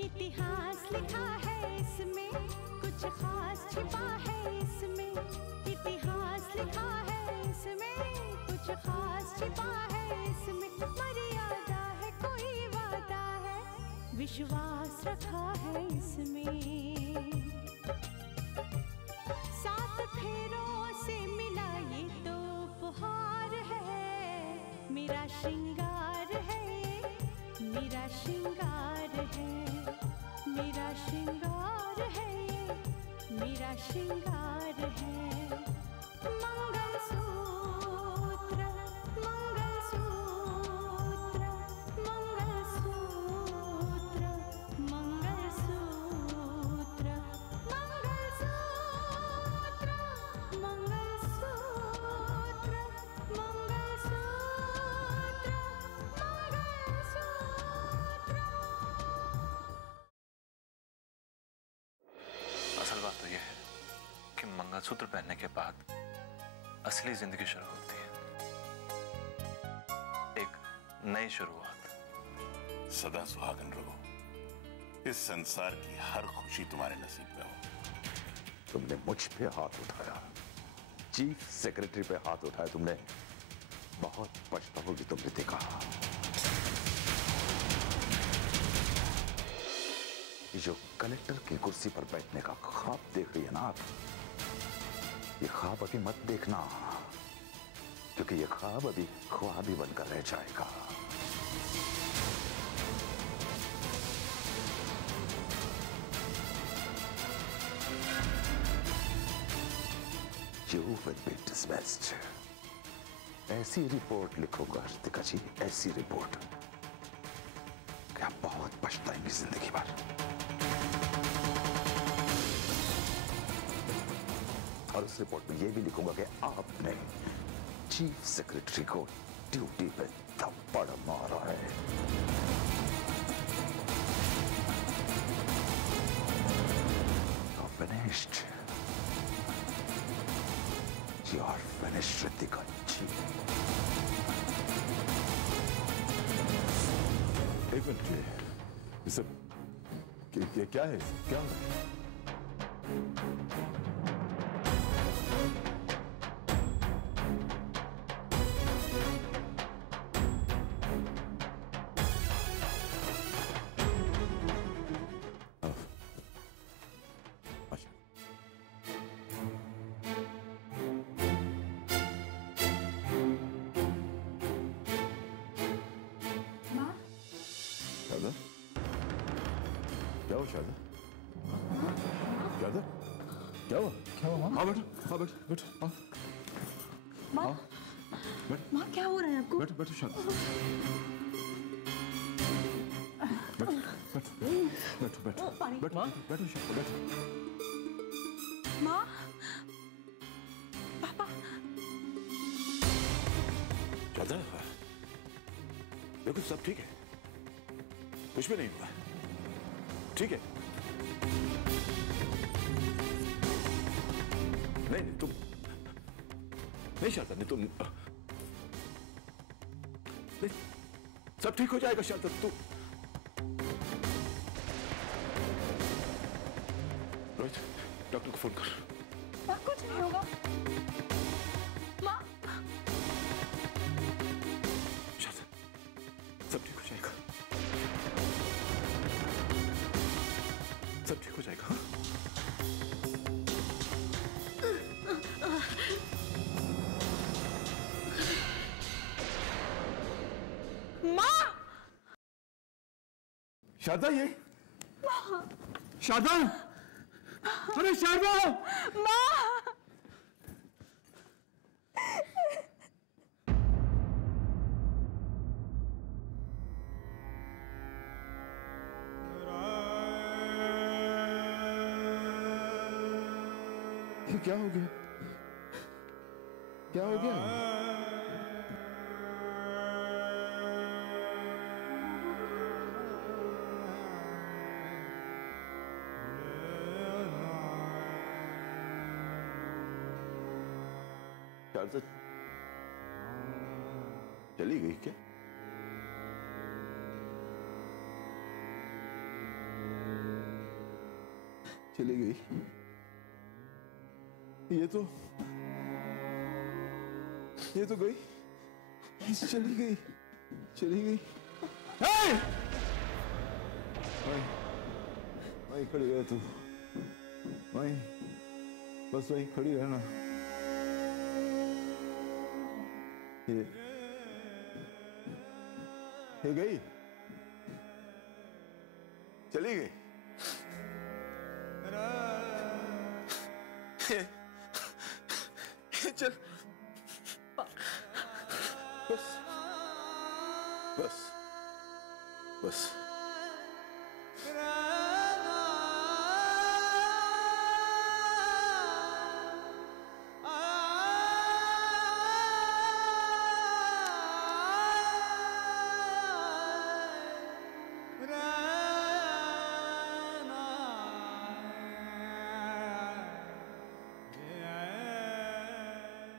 इतिहास लिखा है इसमें, कुछ खास छिपा है इसमें। इतिहास लिखा है इसमें, कुछ खास छिपा है इसमें। मर्यादा है, कोई वादा है, विश्वास रखा है इसमें। सात फेरों से मिला ये तो उपहार है, मेरा श्रृंगार है, मेरा श्रृंगार है, मेरा श्रृंगार है, मेरा श्रृंगार है। मंगलसूत्र, मंगलसूत्र, मंगलसूत्र, मंगलसूत्र, मंगलसूत्र, मंगलसूत्र, मंगलसूत्र, मंगलसूत्र। असल बात तो यह है कि मंगलसूत्र पहनने के बाद असली जिंदगी शुरू होती है, एक नई शुरुआत। सदा सुहागन रहो, इस संसार की हर खुशी तुम्हारे नसीब में हो। तुमने मुझ पे हाथ उठाया, चीफ सेक्रेटरी पे हाथ उठाया तुमने, बहुत पछताओगी तुमने देखा। ये जो कलेक्टर की कुर्सी पर बैठने का ख्वाब देख रही है ना आप, ये ख्वाब अभी मत देखना, क्योंकि ये ख्वाब अभी ख्वाब ही बनकर रह जाएगा। You will be dismissed. ऐसी रिपोर्ट लिखूंगा रितिका जी, ऐसी रिपोर्ट कि आप बहुत पछताएंगी जिंदगी भर। और उस रिपोर्ट में यह भी लिखूंगा कि आपने चीफ सेक्रेटरी को ड्यूटी पे थप्पड़ मारा है। Finished. You are finished, Ritika जी। एक मिनट, ये सब क्या है? क्या हो रहा है? क्या हुआ शारदा? शारदा क्या हुआ? हाँ बेटा, हाँ बेटा, बेटा, हाँ माँ, माँ क्या हो रहा है आपको? बेटा, बेटा शारदा, बेटा, बेटा, बेटा, बेटा, बेटा, बेटा, शारदा, बेटा। माँ, पापा। शारदा, देखो सब ठीक है, कुछ भी नहीं हुआ, ठीक है? नहीं नहीं, तुम नहीं शारदा, नहीं तुम नहीं, सब ठीक हो जाएगा शारदा, तू रोहित डॉक्टर को फोन कर। माँ कुछ नहीं होगा। माँ, शारदा सब ठीक हो जाएगा, सब ठीक हो जाएगा। हाँ? माँ, शारदा, ये शारदा, अरे शारदा, माँ। क्या हो गया? क्या हो गया? शारदा चली गई क्या? चली गई। ये तो गई, चली गई, चली गई। वहीं खड़ी रह तू, वहीं, बस वहीं खड़ी रहना। ये गई, चली गई। चल, बस बस बस।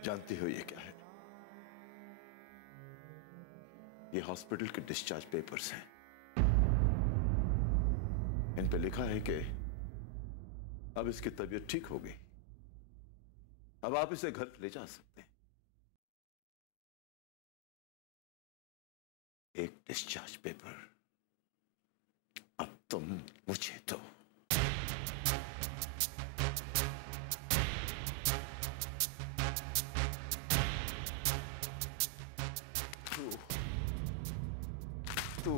जानती हो ये क्या है? ये हॉस्पिटल के डिस्चार्ज पेपर्स हैं। इन पे लिखा है कि अब इसकी तबीयत ठीक हो गई, अब आप इसे घर ले जा सकते हैं। एक डिस्चार्ज पेपर, अब तुम मुझे दो। तू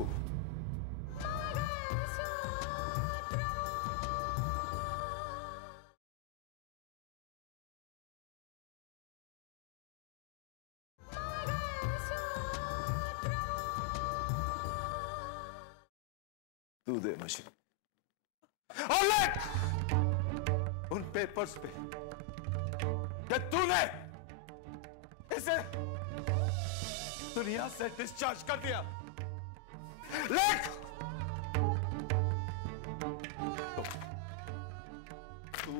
तू दे मुझे, और लिख उन पेपर्स पे कि तूने इसे दुनिया से डिस्चार्ज कर दिया। लिख। तू,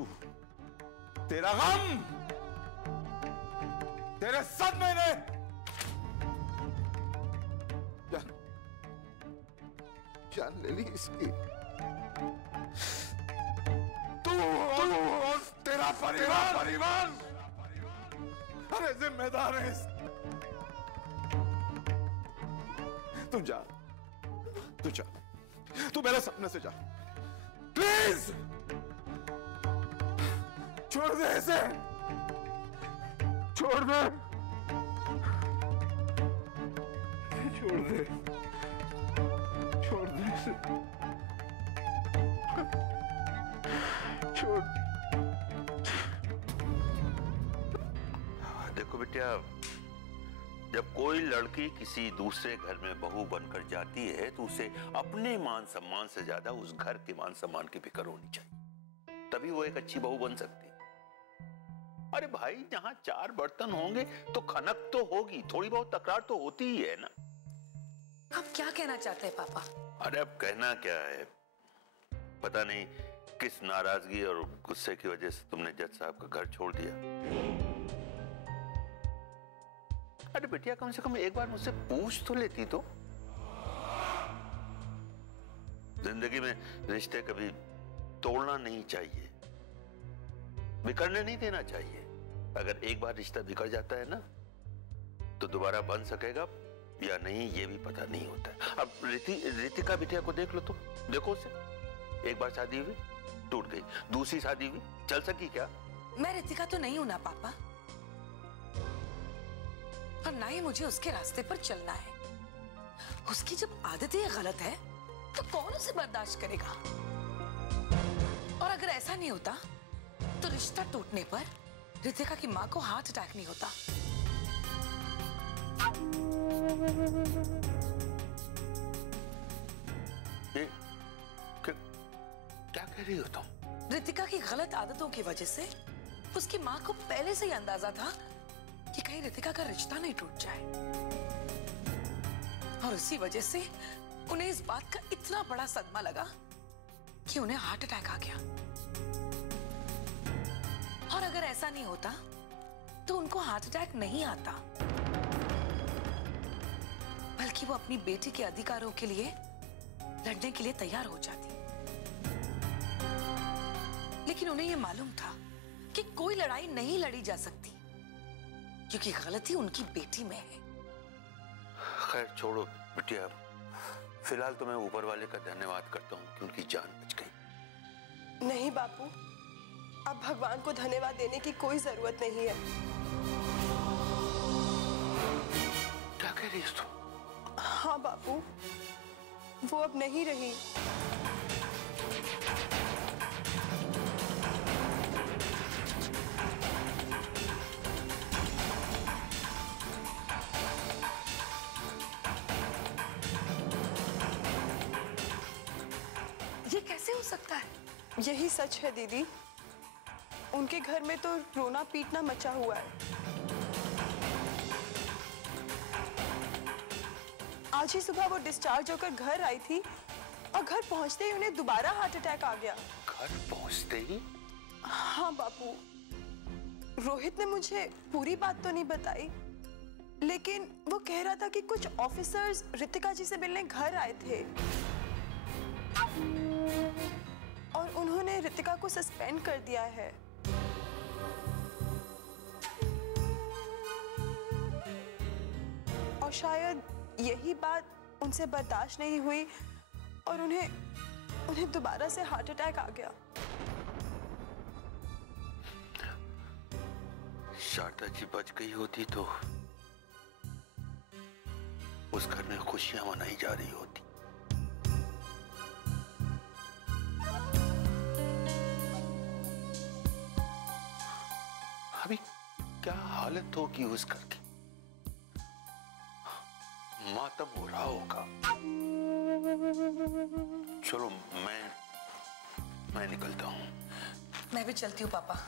तेरा गम, तेरे सदमे ने जान ले ली इसकी। तू और तेरा परिवार अरे जिम्मेदार है। तू जा, तू मेरे सामने से जा, प्लीज। छोड़ दे इसे, छोड़ दे, छोड़ दे, छोड़ दे इसे, छोड़। देखो बेटिया, जब कोई लड़की किसी दूसरे घर में बहू बनकर जाती है तो उसे अपने मान सम्मान से ज्यादा उस घर के मान सम्मान की फिक्र होनी चाहिए, तभी वो एक अच्छी बहू बन सकती है। अरे भाई, जहां चार बर्तन होंगे तो खनक तो होगी, थोड़ी बहुत तकरार तो होती ही है ना। आप क्या कहना चाहते हैं पापा? अरे अब कहना क्या है, पता नहीं किस नाराजगी और गुस्से की वजह से तुमने जज साहब का घर छोड़ दिया। अरे बिटिया, कम से कम एक बार मुझसे पूछ तो लेती तो। जिंदगी में रिश्ते कभी तोड़ना नहीं चाहिए, बिखरने नहीं देना चाहिए। अगर एक बार रिश्ता बिखर जाता है ना, तो दोबारा बन सकेगा या नहीं ये भी पता नहीं होता है। अब रितिका बिटिया को देख लो तुम, देखो उसे, एक बार शादी हुई टूट गई, दूसरी शादी हुई, चल सकी क्या? मैं रितिका तो नहीं हूं ना पापा, और ना ही मुझे उसके रास्ते पर चलना है। उसकी जब आदतें गलत है तो कौन उसे बर्दाश्त करेगा? और अगर ऐसा नहीं होता तो रिश्ता टूटने पर रितिका की मां को हार्ट अटैक नहीं होता। ये क्या कह रही हो तुम? रितिका की गलत आदतों की वजह से उसकी मां को पहले से ही अंदाजा था कि कहीं रितिका का रिश्ता नहीं टूट जाए, और उसी वजह से उन्हें इस बात का इतना बड़ा सदमा लगा कि उन्हें हार्ट अटैक आ गया। और अगर ऐसा नहीं होता तो उनको हार्ट अटैक नहीं आता, बल्कि वो अपनी बेटी के अधिकारों के लिए लड़ने के लिए तैयार हो जाती। लेकिन उन्हें यह मालूम था कि कोई लड़ाई नहीं लड़ी जा सकती क्योंकि गलती उनकी बेटी में है। खैर छोड़ो बिटिया, फिलहाल तो मैं ऊपर वाले का धन्यवाद करता हूँ कि उनकी जान बच गई। नहीं बापू, अब भगवान को धन्यवाद देने की कोई जरूरत नहीं है। क्या कह रही है तुम? हाँ बापू, वो अब नहीं रही। ये कैसे हो सकता है? यही सच है दीदी, उनके घर में तो रोना पीटना मचा हुआ है। आज ही सुबह वो डिस्चार्ज होकर घर आई थी और घर पहुंचते ही उन्हें दोबारा हार्ट अटैक आ गया। घर पहुंचते ही? हाँ बापू, रोहित ने मुझे पूरी बात तो नहीं बताई, लेकिन वो कह रहा था कि कुछ ऑफिसर्स रितिका जी से मिलने घर आए थे और उन्होंने रितिका को सस्पेंड कर दिया है। और शायद यही बात उनसे बर्दाश्त नहीं हुई और उन्हें दोबारा से हार्ट अटैक आ गया। शारदा जी बच गई होती तो उस घर में खुशियां मनाई जा रही होती। अभी क्या हालत होगी उस घर की? मातम हो रहा होगा। चलो मैं निकलता हूं। मैं भी चलती हूँ पापा।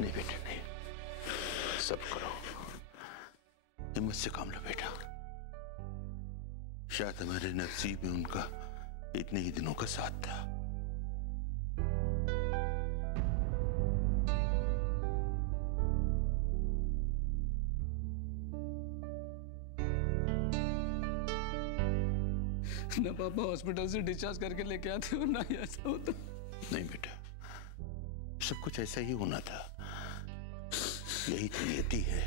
नहीं बेटा नहीं, सब करो, हिम्मत से काम लो बेटा। शायद हमारे नसीब में उनका इतने ही दिनों का साथ था। ना पापा हॉस्पिटल से डिस्चार्ज करके लेके आते हो ना ऐसा होता। नहीं बेटा, सब कुछ ऐसा ही होना था, यही तो नियति है।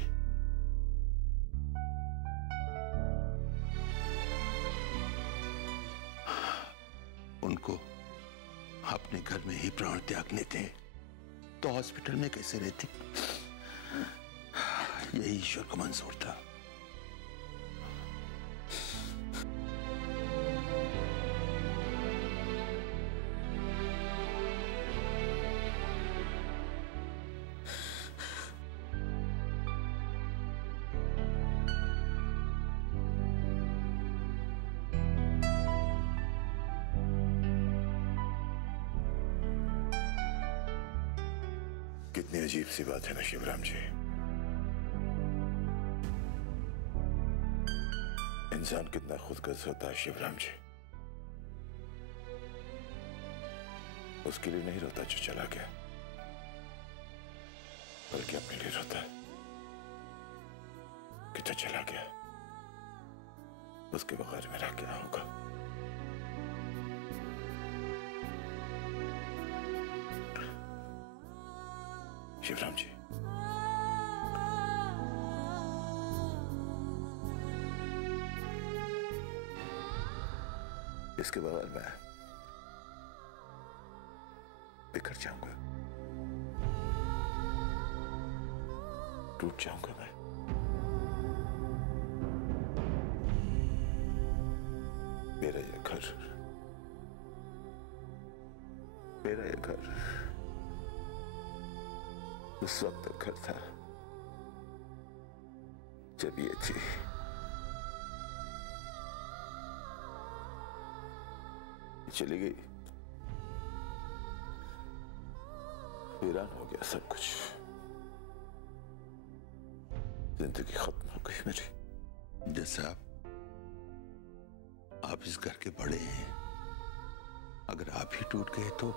उनको अपने घर में ही प्राण त्यागने थे तो हॉस्पिटल में कैसे रहती? यही ईश्वर का मंजूर था। कितनी अजीब सी बात है ना शिवराम जी, इंसान कितना खुदगर्ज होता है शिवराम जी। उसके लिए नहीं रोता जो चला गया, बल्कि अपने लिए रोता है कि जो चला गया उसके बगैर मेरा क्या होगा। शिवराम जी, इसके बगैर मैं बिखर जाऊंगा, टूट जाऊंगा मैं। मेरा ये घर, मेरा ये घर उस वक्त तक घर था जब ये थी। चली गई, वीरान हो गया सब कुछ, जिंदगी खत्म हो गई मेरी। जैसा आप इस घर के बड़े हैं, अगर आप ही टूट गए तो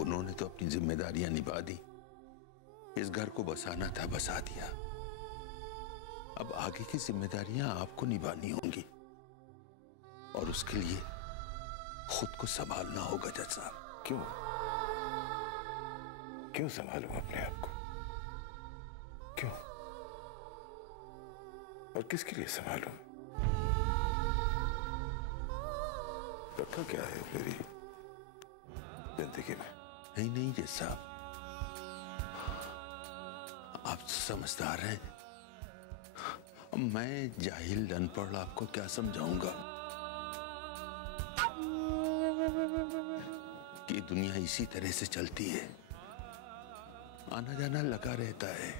उन्होंने तो अपनी जिम्मेदारियां निभा दी। इस घर को बसाना था, बसा दिया। अब आगे की जिम्मेदारियां आपको निभानी होंगी और उसके लिए खुद को संभालना होगा जज साहब। क्यों क्यों संभालूं अपने आप को? क्यों और किसके लिए संभालूं? रखा क्या है मेरी जिंदगी में? नहीं नहीं जज साहब, आप समझदार हैं। मैं जाहिल अनपढ़ आपको क्या समझाऊंगा कि दुनिया इसी तरह से चलती है। आना जाना लगा रहता है,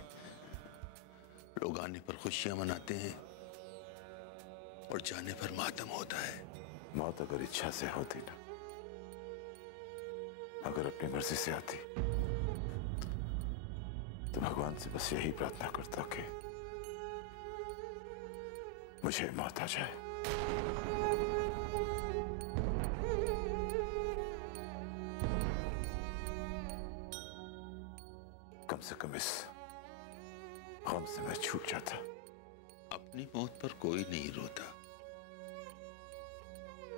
लोग आने पर खुशियां मनाते हैं और जाने पर मातम होता है। मौत अगर इच्छा से होती ना, अगर अपनी मर्जी से आती, तो भगवान से बस यही प्रार्थना करता कि मुझे मौत आ जाए। कम से कम इस गम से मैं छूट जाता। अपनी मौत पर कोई नहीं रोता,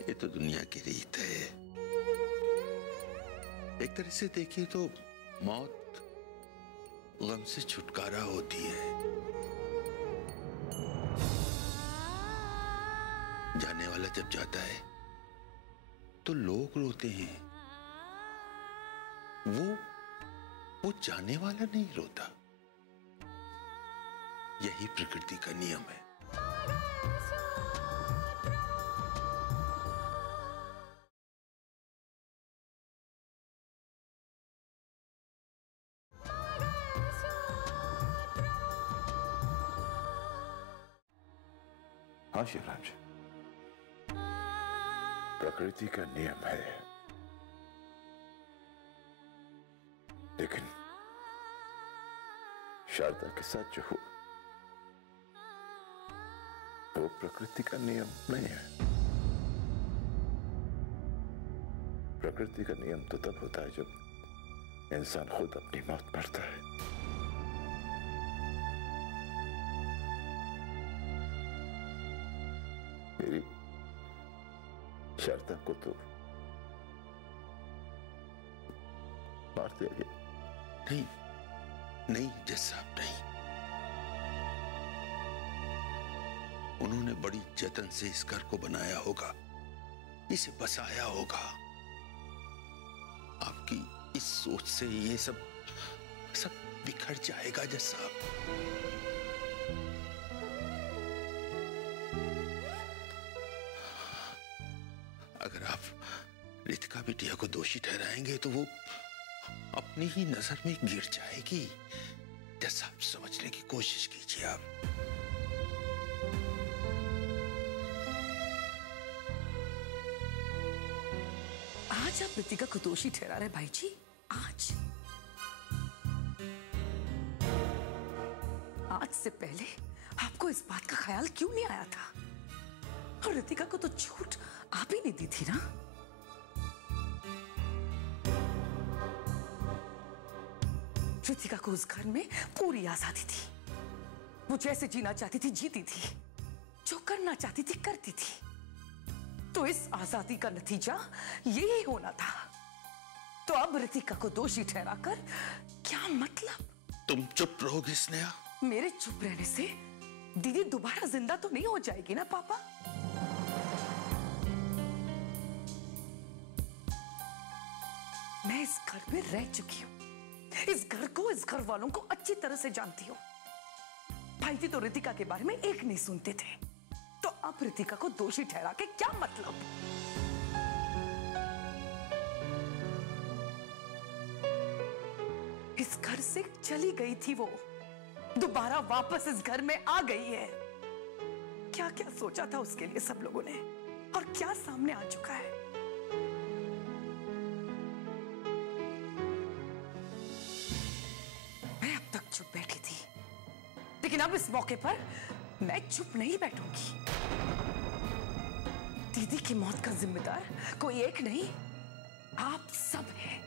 ये तो दुनिया की रीत है। एक तरह से देखिए तो मौत गम से छुटकारा होती है। जाने वाला जब जाता है तो लोग रोते हैं, वो जाने वाला नहीं रोता। यही प्रकृति का नियम है। हाँ शिवराज, प्रकृति का नियम है, लेकिन शारदा के साथ जो हुआ वो प्रकृति का नियम नहीं है। प्रकृति का नियम तो तब होता है जब इंसान खुद अपनी मौत मरता है। मेरी शारदा को तो मार दिया गया। नहीं नहीं जज साहब, नहीं। उन्होंने बड़ी जतन से इस घर को बनाया होगा, इसे बसाया होगा। आपकी इस सोच से ये सब बिखर जाएगा जज साहब। अगर आप रितिका बिटिया को दोषी ठहराएंगे तो वो अपनी ही नजर में गिर जाएगी। जज साहब, समझने की कोशिश कीजिए आप। आज आप रितिका को दोषी ठहरा रहे भाई जी? आज से पहले आपको इस बात का ख्याल क्यों नहीं आया था? और रितिका को तो छूट आप ही नहीं दी थी ना? रितिका को उस घर में पूरी आजादी थी। वो जैसे जीना चाहती थी जीती थी, जो करना चाहती थी करती थी। तो इस आजादी का नतीजा यही होना था। तो अब रितिका को दोषी ठहराकर क्या मतलब? तुम चुप रहोगे स्नेहा? मेरे चुप रहने से दीदी दोबारा जिंदा तो नहीं हो जाएगी ना पापा? मैं इस घर में रह चुकी हूँ, इस घर को, इस घर वालों को अच्छी तरह से जानती हूँ। भाई जी तो रितिका के बारे में एक नहीं सुनते थे, तो अब रितिका को दोषी ठहरा के क्या मतलब? से चली गई थी वो दोबारा वापस इस घर में आ गई है। क्या क्या सोचा था उसके लिए सब लोगों ने और क्या सामने आ चुका है। मैं अब तक चुप बैठी थी, लेकिन अब इस मौके पर मैं चुप नहीं बैठूंगी। दीदी की मौत का जिम्मेदार कोई एक नहीं, आप सब हैं।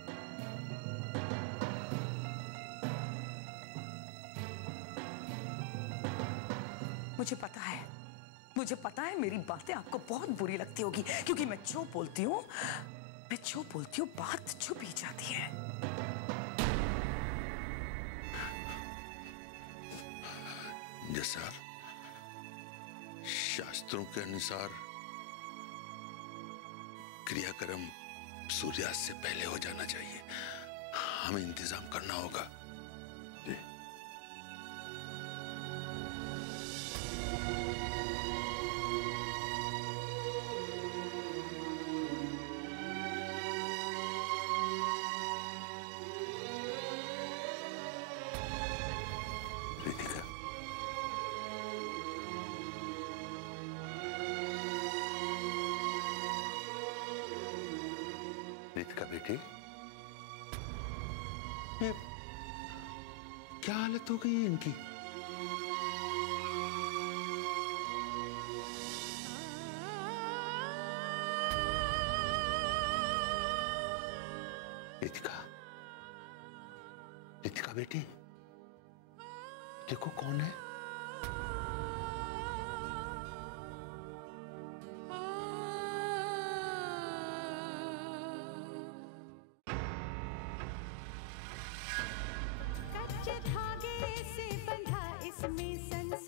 मुझे पता है मेरी बातें आपको बहुत बुरी लगती होगी, क्योंकि मैं जो बोलती हूँ बात चुप ही जाती है। जैसा शास्त्रों के अनुसार क्रियाक्रम सूर्यास्त से पहले हो जाना चाहिए। हमें इंतजाम करना होगा। रितिका बेटी, ये क्या हालत हो गई है इनकी? रितिका, रितिका बेटी, देखो कौन है। कच्चे धागे से बंधा इसमें संसार।